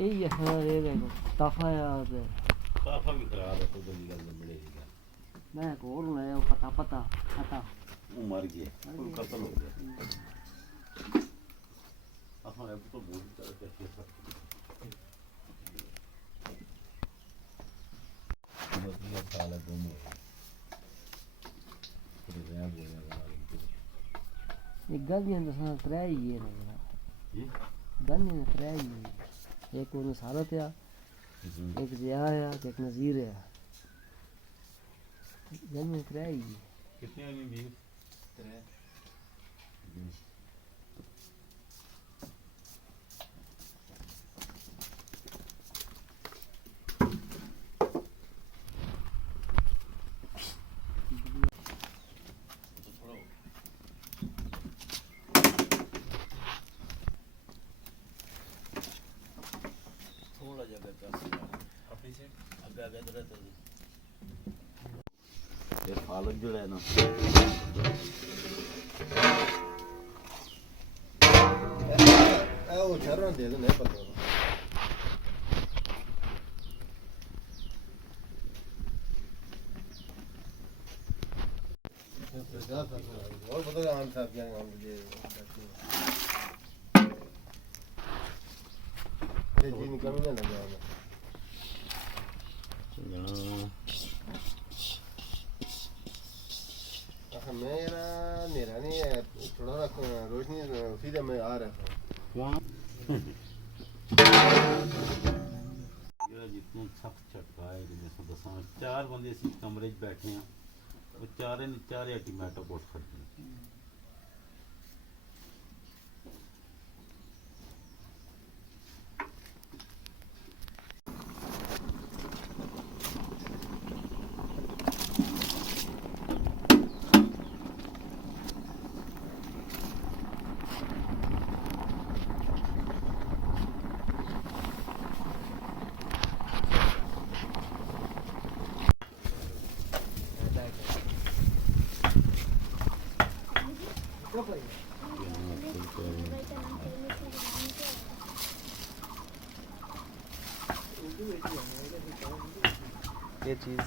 यही है ये देखो ताफा याद है ताफा भी खराब है तो गली गल बड़ेगा मैं कोल नया पता पता पता वो मर गया वो कत्ल हो गया अब अब तो बहुत तरह के केस मतलब साला गुम हो गया फिर रैब हो गया एक गलियां दसना त्रै ही है ना जी गलियां त्रै ही है एक उन सारत है एक जिया है एक नजीर है गलियां त्रै ही है कितने आदमी भी त्रै थोड़ा जगह का अपनी से आगे आगे तो रहता ये पालक जो है ना वो चरण दे दो नहीं पता और बताओ आम साहब क्या काम मुझे ये चीनी कमी ना लगे हमें मैं यार मेरा नहीं है थोड़ा रोशनी सीधे मैं आ रहा था जितनों सख्त झटका है जिसमें दसा चार बंदे इस कमरे बैठे हैं वो चारे टमाटो पोस्ट करते हैं ये चीज़